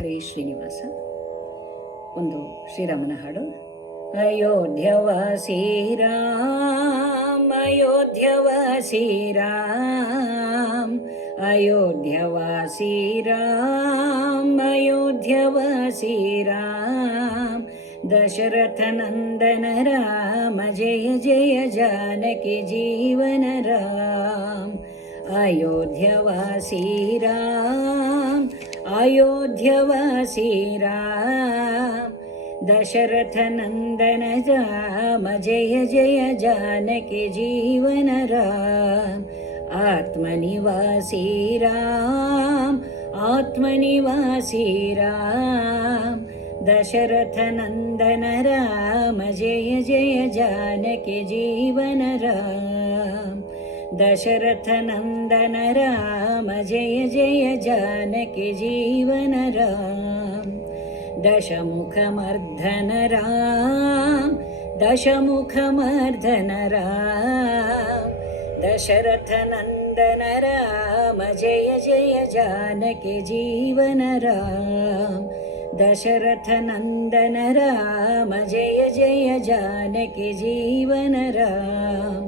ಹರೇ ಶ್ರೀನಿವಾಸ. ಒಂದು ಶ್ರೀರಾಮನ ಹಾಡು. ಅಯೋಧ್ಯವಾಸಿ ರಾಮ, ಅಯೋಧ್ಯವಾಸಿ ರಾಮ, ಅಯೋಧ್ಯವಾಸಿ ರಾಮ, ಅಯೋಧ್ಯವಾಸಿ ರಾಮ, ದಶರಥ ನಂದನ ರಾಮ, ಜಯ ಜಯ ಜಾನಕಿ ಜೀವನ ರಾಮ. ಅಯೋಧ್ಯವಾಸಿ ರಾಮ, ಅಯೋಧ್ಯವಾಸಿ ರಾಮ, ದಶರಥ ನಂದನ ರಾಮ, ಜಯ ಜಯ ಜಾನಕಿ ಜೀವನ ರಾಮ. ಆತ್ಮನಿವಾಸಿ ರಾಮ, ಆತ್ಮನಿವಾಸಿ ರಾಮ, ದಶರಥ ನಂದನ ರಾಮ, ಜಯ ಜಯ ಜಾನಕಿ ಜೀವನ ರಾಮ. ದಶರಥ ನಂದನ ರಾಮ, ಜಯ ಜಯ ಜಾನಕಿ ಜೀವನ ರಾಮ. ದಶಮುಖಮರ್ಧನ ರಾಮ, ದಶಮುಖಮರ್ಧನ ರಾಮ, ದಶರಥ ನಂದನ ರಾಮ, ಜಯ ಜಯ ಜಾನಕಿ ಜೀವನ ರಾಮ. ದಶರಥ ನಂದನ ರಾಮ, ಜಯ ಜಯ ಜಾನಕಿ ಜೀವನ ರಾಮ.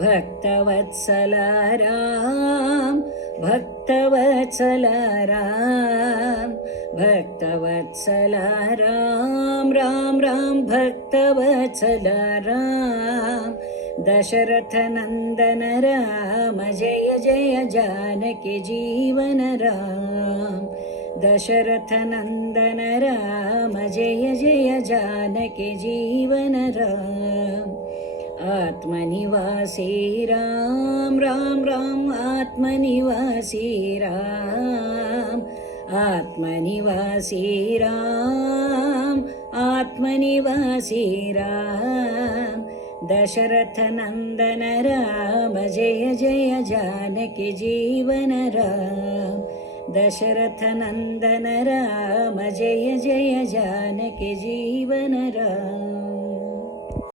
ಭಕ್ತವತ್ಸಲ ರಾಮ, ಭಕ್ತವತ್ಸಲ ರಾಮ, ಭಕ್ತವತ್ಸಲ ರಾಮ ರಾಮ ರಾಮ, ಭಕ್ತವತ್ಸಲ ರಾಮ. ದಶರಥ ನಂದನ ರಾಮ, ಜಯ ಜಯ ಜಾನಕಿ ಜೀವನ ರಾಮ. ದಶರಥ ನಂದನ ರಾಮ, ಜಯ ಜಯ ಜಾನಕಿ ಜೀವನ ರಾಮ. ಆತ್ಮನಿವಾಸಿ ರಾಮ ರಾಮ ರಾಮ, ಆತ್ಮನಿವಾಸಿ ರಾಮ, ಆತ್ಮನಿವಾಸಿ ರಾಮ, ಆತ್ಮನಿವಾಸಿ ರಾಮ. ದಶರಥ ನಂದನ ರಾಮ, ಜಯ ಜಯ ಜಾನಕಿ ಜೀವನ ರಾಮ. ದಶರಥ ನಂದನ ರಾಮ, ಜಯ ಜಯ ಜಾನಕಿ ಜೀವನ ರಾಮ.